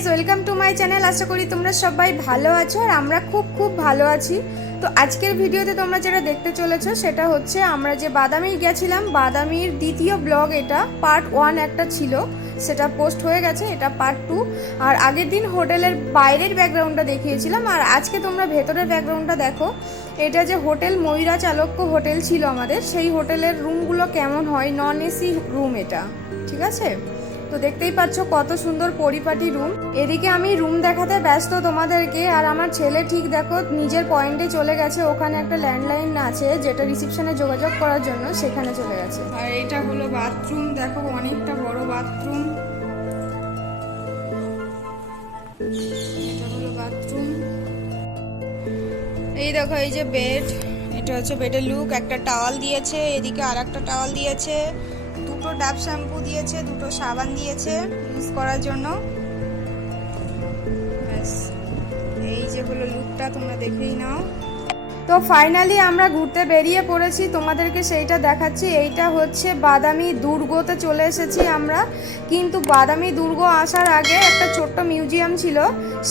Guys welcome to my channel আশা করি তোমরা সবাই ভালো আছো আর আমরা খুব খুব ভালো আছি। তো আজকের ভিডিওতে তোমরা যেটা দেখতে চলেছো, সেটা হচ্ছে আমরা যে বাদামি গেছিলাম, বাদামির দ্বিতীয় ব্লগ এটা পার্ট ওয়ান একটা ছিল। সেটা পোস্ট হয়ে গেছে, এটা পার্ট টু আর আগের দিন হোটেলের বাইরের ব্যাকগ্রাউন্ডটা দেখিয়েছিলাম, আর আজকে তোমরা ভেতরের ব্যাকগ্রাউন্ডটা দেখো। এটা যে হোটেল ময়ূরা চালক্য হোটেল ছিল আমাদের, সেই হোটেলের রুমগুলো কেমন হয় নন এসি রুম এটা, ঠিক আছে? তো দেখতেই পাচ্ছ কত সুন্দর পরিপাটি রুম এদিকে আমি রুম দেখাতে ব্যস্ত তোমাদেরকে, আর আমার ছেলে ঠিক দেখো নিজের পয়েন্টে চলে গেছে। ওখানে একটা ল্যান্ডলাইন আছে, যেটা রিসেপশনে যোগাযোগ করার জন্য সেখানে চলে গেছে। আর এটা হলো বাথরুম দেখো অনেকটা বড় বাথরুম বাথরুম এই দেখো, এই যে বেড এটা হচ্ছে বেডের লুক একটা টাওয়াল দিয়েছে, এদিকে আর একটা টাওয়াল দিয়েছে। ডাব শ্যাম্পু দিয়েছে, দুটো সাবান দিয়েছে ইউজ করার জন্য। এই যে হলো লুকটা তোমরা দেখেই নাও। তো ফাইনালি আমরা ঘুরতে বেরিয়ে পড়েছি, তোমাদেরকে সেইটা দেখাচ্ছি। এইটা হচ্ছে বাদামি দুর্গতে চলে এসেছি আমরা। কিন্তু বাদামি দুর্গ আসার আগে একটা ছোট্ট মিউজিয়াম ছিল।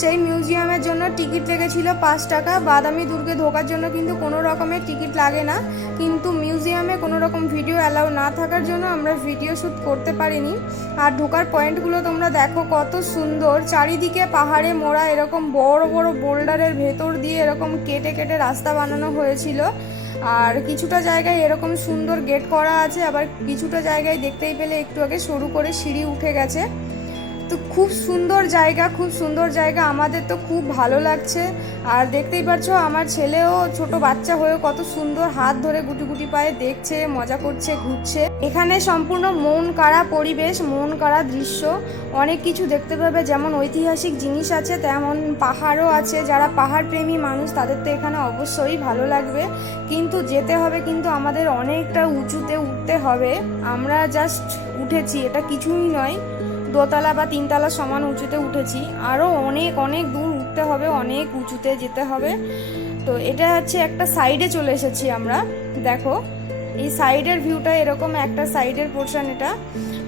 সেই মিউজিয়ামের জন্য টিকিট লেগেছিল পাঁচ টাকা। বাদামি দুর্গে ঢোকার জন্য কিন্তু কোনো রকমের টিকিট লাগে না। কিন্তু কোনো রকম ভিডিও অ্যালাউ না থাকার জন্য আমরা ভিডিও শ্যুট করতে পারিনি। আর ঢোকার পয়েন্টগুলো তোমরা দেখো কত সুন্দর। চারিদিকে পাহাড়ে মোড়া এরকম বড় বড় বোল্ডারের ভেতর দিয়ে এরকম কেটে কেটে রাস্তা বানানো হয়েছিল। আর কিছুটা জায়গায় এরকম সুন্দর গেট করা আছে। আবার কিছুটা জায়গায় দেখতেই পেলে একটু আগে সরু করে সিঁড়ি উঠে গেছে। তো খুব সুন্দর জায়গা, খুব সুন্দর জায়গা। আমাদের তো খুব ভালো লাগছে। আর দেখতেই পারছ, আমার ছেলেও ছোট বাচ্চা হয়েও কত সুন্দর হাত ধরে গুটি গুটি পায়ে দেখছে, মজা করছে, ঘুরছে। এখানে সম্পূর্ণ মন কাড়া পরিবেশ, মন কাড়া দৃশ্য। অনেক কিছু দেখতে পাবে, যেমন ঐতিহাসিক জিনিস আছে, তেমন পাহাড়ও আছে। যারা পাহাড় প্রেমী মানুষ, তাদের তো এখানে অবশ্যই ভালো লাগবে। কিন্তু যেতে হবে কিন্তু আমাদের অনেকটা উঁচুতে উঠতে হবে। আমরা জাস্ট উঠেছি, এটা কিছুই নয়। দোতলা বা তিনতলা সমান উঁচুতে উঠেছি। আরও অনেক অনেক দূর উঠতে হবে, অনেক উঁচুতে যেতে হবে। তো এটা হচ্ছে একটা সাইডে চলে এসেছি আমরা। দেখো, এই সাইডের ভিউটা এরকম একটা সাইডের পোর্শন এটা।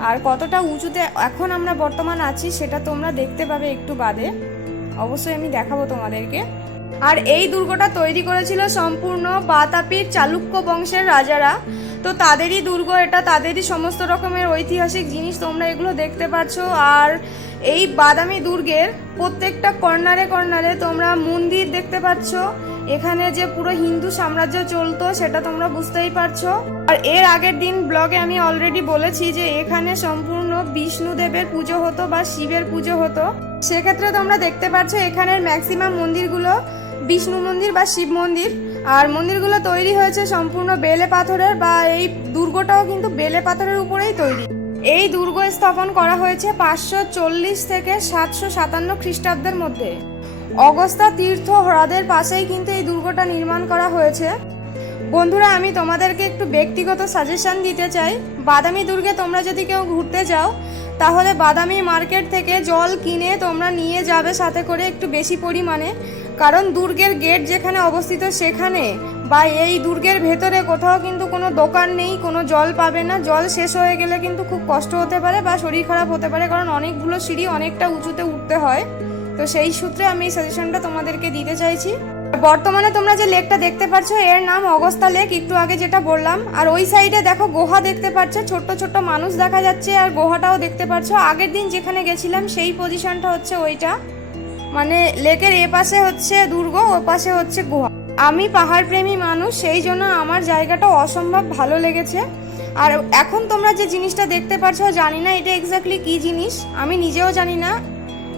আর কতটা উঁচুতে এখন আমরা বর্তমান আছি, সেটা তোমরা দেখতে পাবে একটু বাদে। অবশ্যই আমি দেখাবো তোমাদেরকে। আর এই দুর্গটা তৈরি করেছিল সম্পূর্ণ বাতাপির চালুক্য বংশের রাজারা। তো তাদেরই দুর্গ এটা, তাদেরই সমস্ত রকমের ঐতিহাসিক জিনিস তোমরা এগুলো দেখতে পাচ্ছ। আর এই বাদামি দুর্গের প্রত্যেকটা কর্নারে কর্নারে তোমরা মন্দির দেখতে পাচ্ছ। এখানে যে পুরো হিন্দু সাম্রাজ্য চলতো সেটা তোমরা বুঝতেই পারছ। আর এর আগের দিন ব্লগে আমি অলরেডি বলেছি যে এখানে সম্পূর্ণ বিষ্ণুদেবের পুজো হতো বা শিবের পুজো হতো। সেক্ষেত্রে তোমরা দেখতে পাচ্ছ এখানের ম্যাক্সিমাম মন্দিরগুলো বিষ্ণু মন্দির বা শিব মন্দির। আর মন্দিরগুলো তৈরি হয়েছে সম্পূর্ণ বেলে পাথরের বা এই দুর্গটাও কিন্তু বেলে পাথরের উপরেই তৈরি। এই দুর্গ স্থাপন করা হয়েছে পাঁচশো চল্লিশ থেকে সাতশো সাতান্ন খ্রিস্টাব্দের মধ্যে। অগস্তা তীর্থ হ্রদের পাশেই কিন্তু এই দুর্গটা নির্মাণ করা হয়েছে। বন্ধুরা, আমি তোমাদেরকে একটু ব্যক্তিগত সাজেশন দিতে চাই। বাদামি দুর্গে তোমরা যদি কেউ ঘুরতে যাও, তাহলে বাদামি মার্কেট থেকে জল কিনে তোমরা নিয়ে যাবে সাথে করে একটু বেশি পরিমাণে। কারণ দুর্গের গেট যেখানে অবস্থিত সেখানে বা এই দুর্গের ভেতরে কোথাও কিন্তু কোনো দোকান নেই, কোনো জল পাবে না। জল শেষ হয়ে গেলে কিন্তু খুব কষ্ট হতে পারে বা শরীর খারাপ হতে পারে কারণ অনেকগুলো সিঁড়ি অনেকটা উঁচুতে উঠতে হয়। তো সেই সূত্রে আমি এই সাজেশনটা তোমাদেরকে দিতে চাইছি। বর্তমানে তোমরা যে লেকটা দেখতে পাচ্ছ এর নাম অগস্তা লেক একটু আগে যেটা বললাম, আর ওই সাইডে দেখো গুহা দেখতে পাচ্ছ ছোট্ট ছোট্ট মানুষ দেখা যাচ্ছে আর গুহাটাও দেখতে পাচ্ছ আগের দিন যেখানে গেছিলাম, সেই পজিশনটা হচ্ছে ওইটা। মানে লেকের এ পাশে হচ্ছে দুর্গ, ও পাশে হচ্ছে গুহা। আমি পাহাড় প্রেমী মানুষ, সেই জন্য আমার জায়গাটা অসম্ভব ভালো লেগেছে। আর এখন তোমরা যে জিনিসটা দেখতে পাচ্ছ জানি না এটা এক্স্যাক্টলি কি জিনিস, আমি নিজেও জানি না।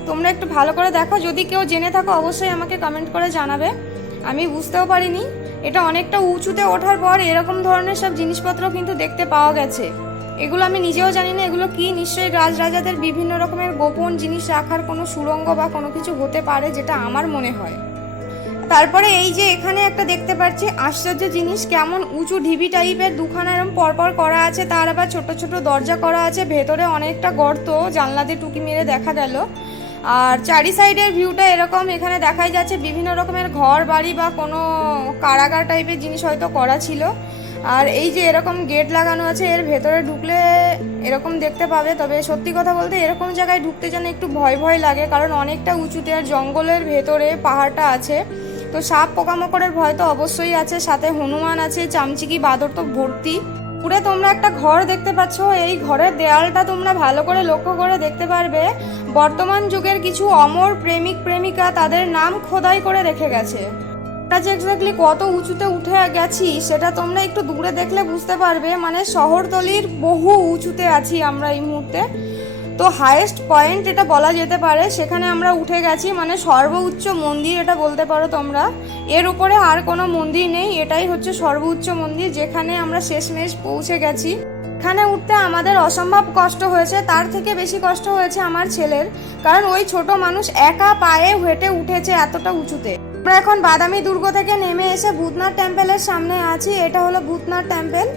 তোমরা একটু ভালো করে দেখো, যদি কেউ জেনে থাকো, অবশ্যই আমাকে কমেন্ট করে জানাবে। আমি বুঝতেও পারিনি, এটা অনেকটা উঁচুতে ওঠার পর এরকম ধরনের সব জিনিসপত্র কিন্তু দেখতে পাওয়া গেছে। এগুলো আমি নিজেও জানি না, এগুলো কি? নিশ্চয়ই রাজরাজাদের বিভিন্ন রকমের গোপন জিনিস রাখার কোনো সুড়ঙ্গ বা কোনো কিছু হতে পারে যেটা আমার মনে হয়। তারপরে এই যে এখানে একটা দেখতে পাচ্ছি, আশ্চর্য জিনিস, কেমন উঁচু ঢিবি টাইপের দুখানা এরকম পরপর করা আছে, তার আবার ছোট ছোট দরজা করা আছে, ভেতরে অনেকটা গর্ত, জানলাতে টুকি মেরে দেখা গেল। আর চারি সাইডের ভিউটা এরকম, এখানে দেখাই যাচ্ছে বিভিন্ন রকমের ঘর বাড়ি বা কোনো কারাগার টাইপের জিনিস হয়তো করা ছিল। আর এই যে এরকম গেট লাগানো আছে, এর ভেতরে ঢুকলে এরকম দেখতে পাবে। তবে সত্যি কথা বলতে এরকম জায়গায় ঢুকতে যেন একটু ভয় ভয় লাগে, কারণ অনেকটা উঁচুতে আর জঙ্গলের ভেতরে পাহাড়টা আছে। তো সাপ পোকামাকড়ের ভয় তো অবশ্যই আছে, সাথে হনুমান আছে, চামচিকি, বাদর তো ভর্তি। পুরে তোমরা একটা ঘর দেখতে পাচ্ছ, এই ঘরের দেয়ালটা তোমরা ভালো করে লক্ষ্য করে দেখতে পারবে। বর্তমান যুগের কিছু অমর প্রেমিক, প্রেমিকা তাদের নাম খোদাই করে রেখে গেছে। যে এক্স্যাক্টলি কত উঁচুতে উঠে গেছি, সেটা তোমরা একটু দূরে দেখলে বুঝতে পারবে। মানে শহরতলির বহু উঁচুতে আছি আমরা এই মুহূর্তে। তো হায়েস্ট পয়েন্ট এটা বলা যেতে পারে, সেখানে আমরা উঠে গেছি। মানে সর্বোচ্চ মন্দির এটা বলতে পারো তোমরা। এর উপরে আর কোনো মন্দির নেই, এটাই হচ্ছে সর্বোচ্চ মন্দির, যেখানে আমরা শেষমেশ পৌঁছে গেছি। এখানে উঠতে আমাদের অসম্ভব কষ্ট হয়েছে, তার থেকে বেশি কষ্ট হয়েছে আমার ছেলের। কারণ ওই ছোট মানুষ একা পায়ে হেঁটে উঠেছে এতটা উঁচুতে। আমরা এখন বাদামি দুর্গ থেকে নেমে এসে ভূতনাথ টেম্পেলের সামনে আছি। এটা হলো ভূতনাথ টেম্পেল।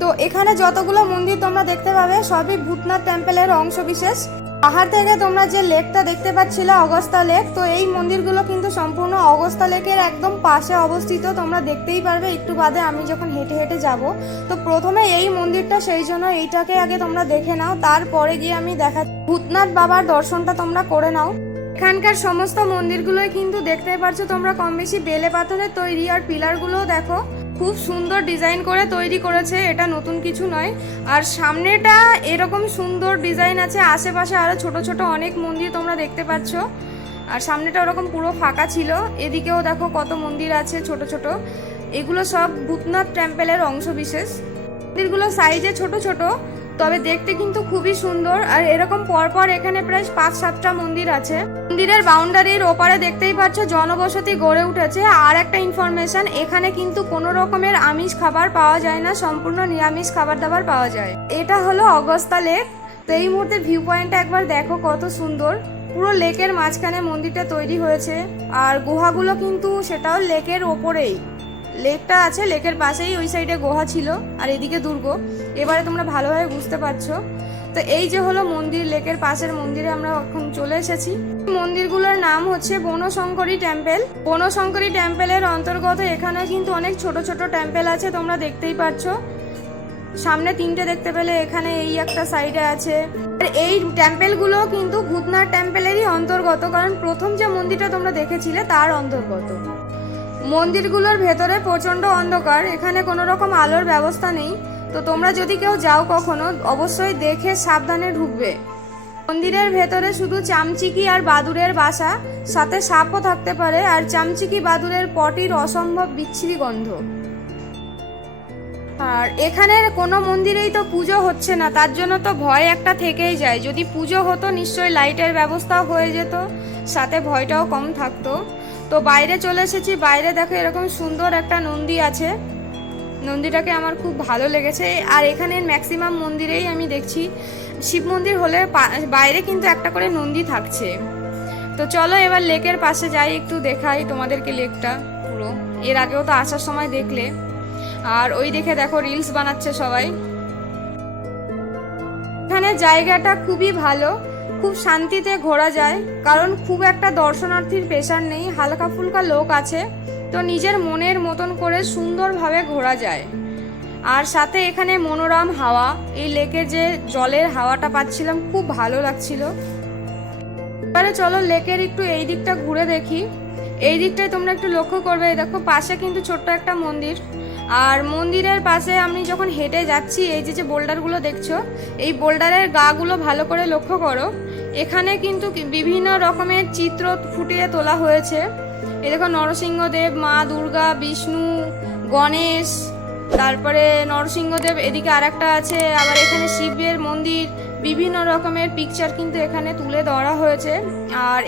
তো এখানে যতগুলো মন্দির তোমরা দেখতে পাবে, সবই ভূতনাথ টেম্পেলের অংশ বিশেষ পাহাড় থেকে তোমরা যে লেকটা দেখতে পাচ্ছিলে, অগস্তা লেক, তো এই মন্দিরগুলো কিন্তু সম্পূর্ণ অগস্তা লেকের একদম পাশে অবস্থিত। তোমরা দেখতেই পারবে, একটু বাদে আমি যখন হেঁটে হেঁটে যাব। তো প্রথমে এই মন্দিরটা, সেই জন্য এইটাকে আগে তোমরা দেখে নাও। তারপরে গিয়ে আমি দেখা ভূতনাথ বাবার দর্শনটা তোমরা করে নাও। এখানকার সমস্ত মন্দিরগুলোই কিন্তু দেখতে পারছ, তোমরা কম বেশি বেলে পাথরের তৈরি আর পিলারগুলোও দেখো। খুব সুন্দর ডিজাইন করে তৈরি করেছে, এটা নতুন কিছু নয়। আর সামনেটা এরকম সুন্দর ডিজাইন আছে, আশেপাশে আরও ছোট ছোট অনেক মন্দির তোমরা দেখতে পাচ্ছ। আর সামনেটা ওরকম পুরো ফাঁকা ছিল, এদিকেও দেখো কত মন্দির আছে ছোট ছোট। এগুলো সব ভূতনাথ টেম্পেলের অংশ বিশেষ মন্দিরগুলো সাইজে ছোট ছোট তবে দেখতে কিন্তু খুবই সুন্দর আর এরকম পরপর এখানে প্রায় পাঁচ, সাতটা মন্দির আছে। মন্দিরের বাউন্ডারির ওপারে দেখতেই পাচ্ছ জনবসতি গড়ে উঠেছে। আর একটা ইনফরমেশন এখানে কিন্তু কোনো রকমের আমিষ খাবার পাওয়া যায় না, সম্পূর্ণ নিরামিষ খাবার দাবার পাওয়া যায়। এটা হলো অগস্তা লেক। তো এই মুহূর্তে ভিউ পয়েন্টটা একবার দেখো কত সুন্দর। পুরো লেকের মাঝখানে মন্দিরটা তৈরি হয়েছে। আর গুহাগুলো কিন্তু সেটাও লেকের ওপরেই। লেকটা আছে, লেকের পাশেই ওই সাইডে গুহা ছিল আর এদিকে দুর্গ। এবারে তোমরা ভালোভাবে বুঝতে পারছ। তো এই যে হলো মন্দির, লেকের পাশের মন্দিরে আমরা এখন চলে এসেছি। মন্দিরগুলোর নাম হচ্ছে বনশঙ্করী টেম্পেল। বনশঙ্করী টেম্পেলের অন্তর্গত এখানে কিন্তু অনেক ছোট ছোট টেম্পেল আছে, তোমরা দেখতেই পাচ্ছ সামনে তিনটে দেখতে পেলে, এখানে এই একটা সাইডে আছে। আর এই টেম্পেলগুলো কিন্তু ভূতনাথ টেম্পেলেরই অন্তর্গত, কারণ প্রথম যে মন্দিরটা তোমরা দেখেছিলে তার অন্তর্গত। মন্দিরগুলোর ভেতরে প্রচণ্ড অন্ধকার, এখানে কোনো রকম আলোর ব্যবস্থা নেই। তো তোমরা যদি কেউ যাও কখনো, অবশ্যই দেখে সাবধানে ঢুকবে। মন্দিরের ভেতরে শুধু চামচিকি আর বাদুরের বাসা, সাথে সাপও থাকতে পারে, আর চামচিকি বাদুরের পটির অসম্ভব বিচ্ছিরি গন্ধ। আর এখানের কোনো মন্দিরেই তো পুজো হচ্ছে না, তার জন্য তো ভয় একটা থেকেই যায়। যদি পুজো হতো, নিশ্চয়ই লাইটের ব্যবস্থাও হয়ে যেত, সাথে ভয়টাও কম থাকতো। তো বাইরে চলে এসেছি। বাইরে দেখো এরকম সুন্দর একটা নন্দী আছে। নন্দীটাকে আমার খুব ভালো লেগেছে। আর এখানের ম্যাক্সিমাম মন্দিরেই আমি দেখছি। শিব মন্দির হলে বাইরে কিন্তু একটা করে নন্দী থাকছে। তো চলো এবার লেকের পাশে যাই, একটু দেখাই তোমাদেরকে লেকটা পুরো। এর আগেও তো আসার সময় দেখলে। আর ওই দেখে দেখো রিলস বানাচ্ছে সবাই। এখানে জায়গাটা খুবই ভালো। খুব শান্তিতে ঘোরা যায়, কারণ খুব একটা দর্শনার্থীর পেশার নেই, হালকা ফুলকা লোক আছে, তো নিজের মনের মতন করে সুন্দরভাবে ঘোরা যায়। আর সাথে এখানে মনোরম হাওয়া, এই লেকে যে জলের হাওয়াটা পাচ্ছিলাম খুব ভালো লাগছিল। এবারে চলো লেকের একটু এই দিকটা ঘুরে দেখি। এই দিকটায় তোমরা একটু লক্ষ্য করবে দেখো পাশে কিন্তু ছোট্ট একটা মন্দির। আর মন্দিরের পাশে আমি যখন হেঁটে যাচ্ছি, এই যে যে বোল্ডারগুলো দেখছ, এই বোল্ডারের গাগুলো ভালো করে লক্ষ্য করো। এখানে কিন্তু বিভিন্ন রকমের চিত্র ফুটিয়ে তোলা হয়েছে। এই দেখো নরসিংহদেব, মা দুর্গা, বিষ্ণু, গণেশ, তারপরে নরসিংহদেব, এদিকে আরেকটা আছে, আবার এখানে শিবের মন্দির, বিভিন্ন রকমের পিকচার কিন্তু এখানে তুলে ধরা হয়েছে। আর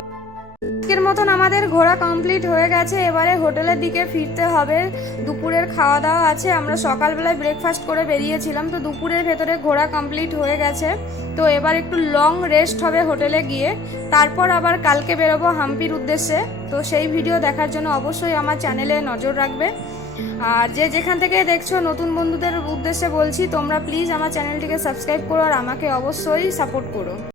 আজকের মতন আমাদের ঘোরা কমপ্লিট হয়ে গেছে। এবারে হোটেলের দিকে ফিরতে হবে। দুপুরের খাওয়া দাওয়া আছে। আমরা সকালবেলায় ব্রেকফাস্ট করে বেরিয়েছিলাম। তো দুপুরের ভেতরে ঘোরা কমপ্লিট হয়ে গেছে। তো এবার একটু লং রেস্ট হবে হোটেলে গিয়ে। তারপর আবার কালকে বেরোবো হাম্পির উদ্দেশ্যে। তো সেই ভিডিও দেখার জন্য অবশ্যই আমার চ্যানেলে নজর রাখবে। আর যে যেখান থেকে দেখছ নতুন বন্ধুদের উদ্দেশ্যে বলছি, তোমরা প্লিজ আমার চ্যানেলটিকে সাবস্ক্রাইব করো আর আমাকে অবশ্যই সাপোর্ট করো।